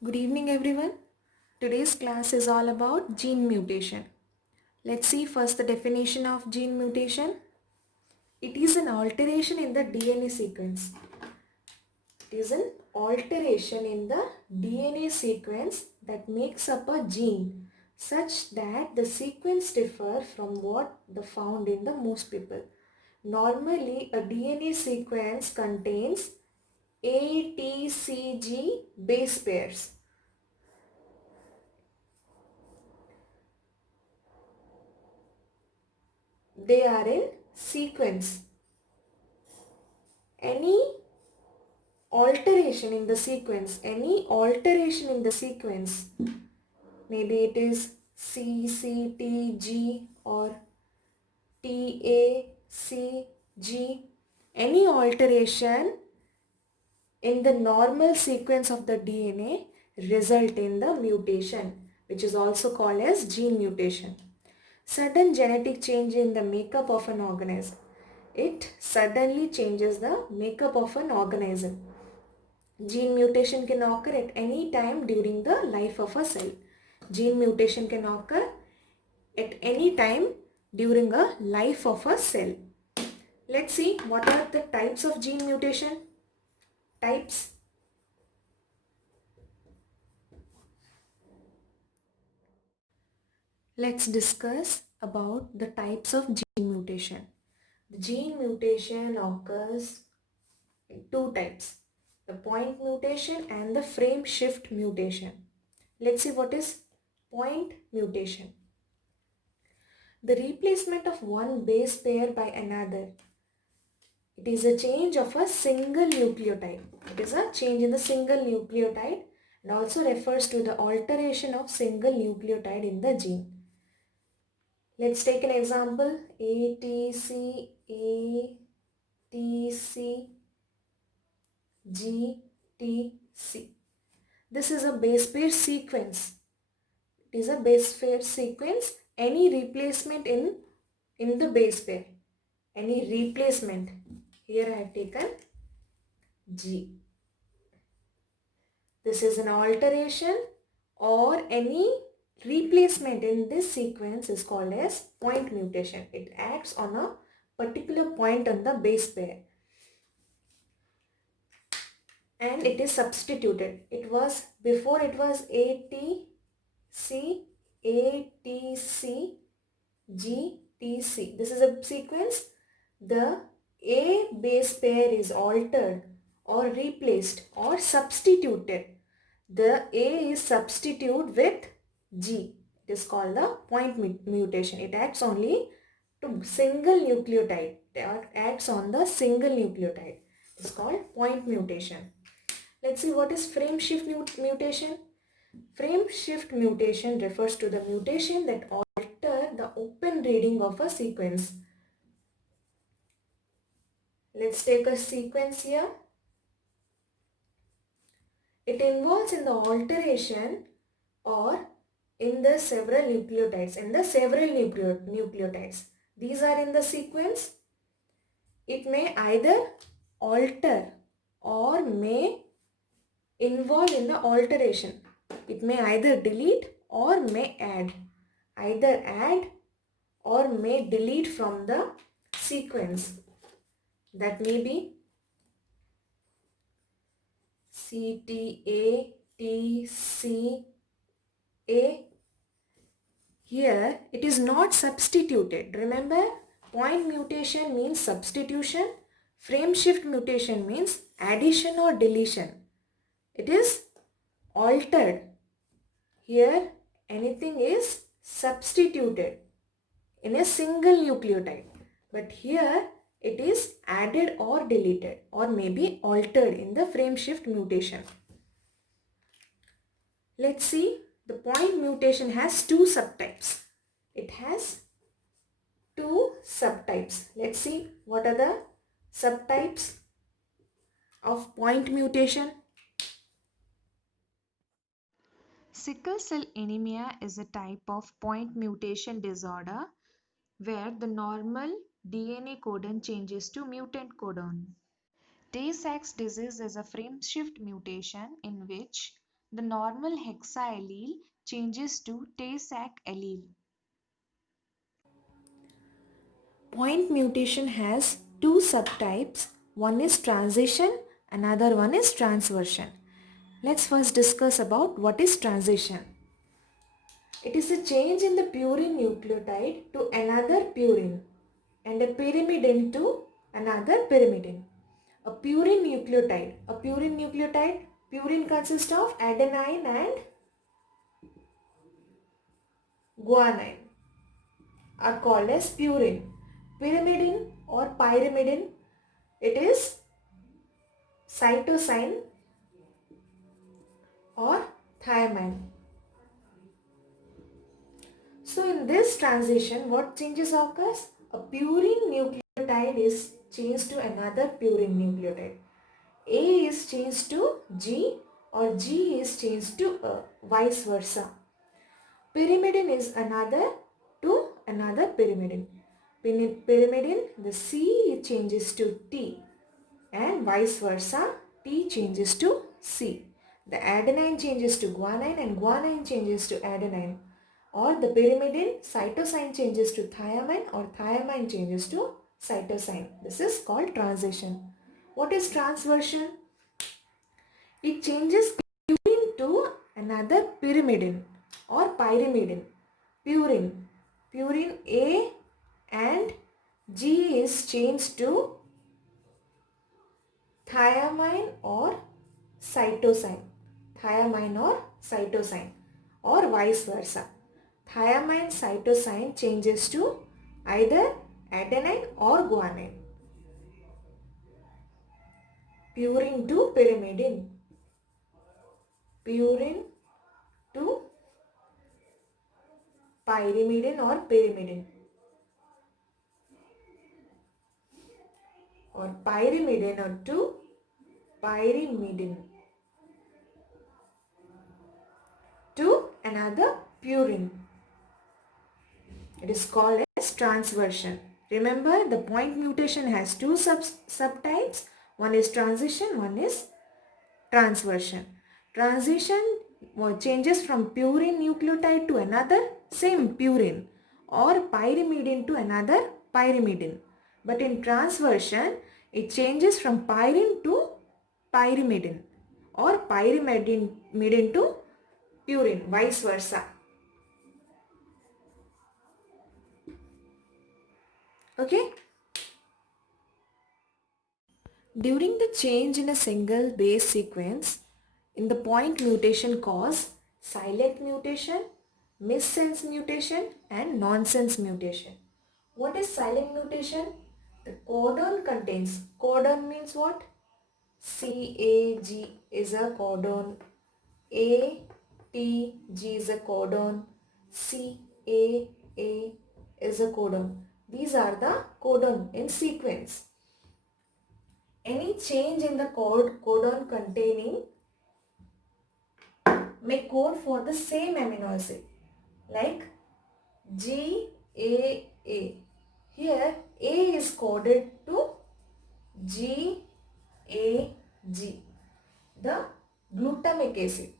Good evening everyone. Today's class is all about gene mutation. Let's see first the definition of gene mutation. It is an alteration in the DNA sequence. It is an alteration in the DNA sequence that makes up a gene such that the sequence differ from what the found in the most people. Normally a DNA sequence contains A, T, C, G base pairs. They are in sequence. Any any alteration in the sequence, maybe it is C, C, T, G or T, A, C, G, any alteration in the normal sequence of the DNA result in the mutation, which is also called as gene mutation. Sudden genetic change in the makeup of an organism. It suddenly changes the makeup of an organism. Gene mutation can occur at any time during the life of a cell. Gene mutation can occur at any time during a life of a cell. Let's see what are the types of gene mutation. Types. Let's discuss about the types of gene mutation. The gene mutation occurs in two types, the point mutation and the frame shift mutation. Let's see what is point mutation. The replacement of one base pair by another. It is a change of a single nucleotide. It is a change in the single nucleotide and also refers to the alteration of single nucleotide in the gene. Let's take an example. ATC, ATC, GTC. This is a base pair sequence. It is a base pair sequence. Any replacement in the base pair. Any replacement. Here I have taken G. This is an alteration or any replacement in this sequence is called as point mutation. It acts on a particular point on the base pair and it is substituted. Before it was ATC, ATC, GTC. This is a sequence. The A base pair is altered or replaced or substituted. The A is substituted with G. It is called the point mutation. It acts only to single nucleotide. It acts on the single nucleotide. It's called point mutation. Let's see what is frame shift mutation. Frame shift mutation refers to the mutation that alter the open reading of a sequence. Let's take a sequence here. It involves in the alteration or in the several nucleotides. These are in the sequence. It may either alter or may involve in the alteration. It may either delete or may add. Either add or may delete from the sequence. That may be CTATCA. Here it is not substituted. Remember, point mutation means substitution. Frame shift mutation means addition or deletion. It is altered. Here anything is substituted in a single nucleotide. But here it is added or deleted or maybe altered in the frame shift mutation. Let's see, the point mutation has two subtypes. It has two subtypes. Let's see what are the subtypes of point mutation. Sickle cell anemia is a type of point mutation disorder where the normal DNA codon changes to mutant codon. Tay-Sachs disease is a frame shift mutation in which The normal hexaallele changes to Tay-Sachs allele. Point mutation has two subtypes. One is transition, another one is transversion. Let's first discuss about what is transition. It is a change in the purine nucleotide to another purine and a pyrimidine to another pyrimidine. Purine consists of adenine and guanine are called as purine. Pyrimidine or pyrimidine, it is cytosine or thiamine. So in this transition, what changes occurs? A purine nucleotide is changed to another purine nucleotide. A is changed to G or G is changed to A, vice versa. Pyrimidine is another to another pyrimidine. Pyrimidine, the C changes to T and vice versa, T changes to C. The adenine changes to guanine and guanine changes to adenine. Or the pyrimidine cytosine changes to thiamine or thiamine changes to cytosine. This is called transition. What is transversion? It changes purine to another pyrimidine or pyrimidine. Purine. Purine A and G is changed to thiamine or cytosine. Thiamine or cytosine or vice versa. Thiamine cytosine changes to either adenine or guanine. Purine to pyrimidine. Purine to pyrimidine or pyrimidine. Or pyrimidine or to pyrimidine. To another purine. It is called as transversion. Remember, the point mutation has two subtypes. One is transition, one is transversion. Transition changes from purine nucleotide to another same purine or pyrimidine to another pyrimidine. But in transversion, it changes from pyrine to pyrimidine or pyrimidine to purine, vice versa. Okay? During the change in a single base sequence, in the point mutation cause silent mutation, missense mutation and nonsense mutation. What is silent mutation? The codon contains, codon means what? CAG is a codon, ATG is a codon, CAA is a codon. These are the codon in sequence. Any change in the codon containing may code for the same amino acid like GAA. Here A is coded to GAG, the glutamic acid.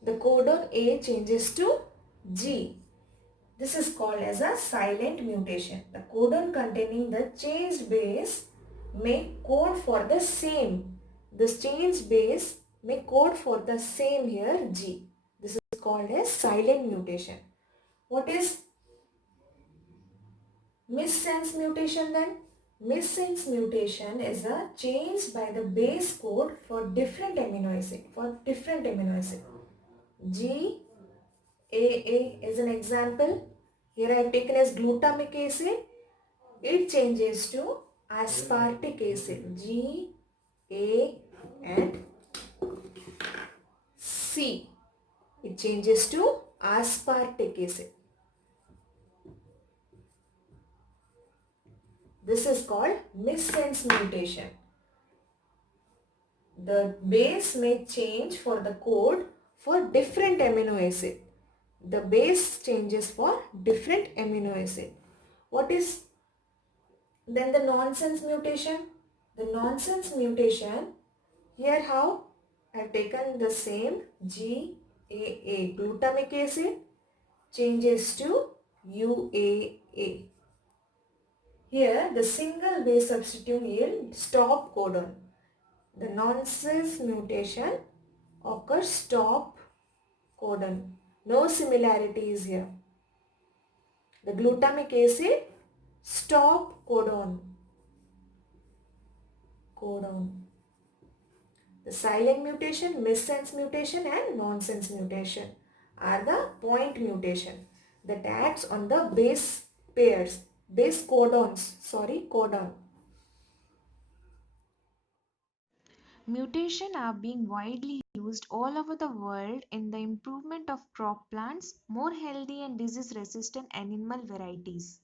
The codon A changes to G. This is called as a silent mutation. The codon containing the changed base may code for the same. This changed base may code for the same here G. This is called as silent mutation. What is missense mutation then? Missense mutation is a change by the base code for different amino acid. G AA is an example. Here I have taken as glutamic acid. It changes to aspartic acid. G, A and C. It changes to aspartic acid. This is called missense mutation. The base may change for the code for different amino acid. The base changes for different amino acid. What is then the nonsense mutation? The nonsense mutation, here how? I have taken the same GAA. Glutamic acid changes to UAA. Here the single base substitute yield stop codon. The nonsense mutation occurs stop codon. No similarity is here. The glutamic acid stop codon. The silent mutation, missense mutation and nonsense mutation are the point mutation that acts on the base codon. Mutation are being widely used all over the world in the improvement of crop plants, more healthy and disease resistant animal varieties.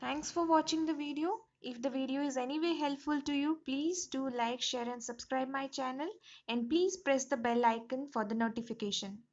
Thanks for watching the video. If the video is anyway helpful to you, please do like, share and subscribe my channel, and please press the bell icon for the notification.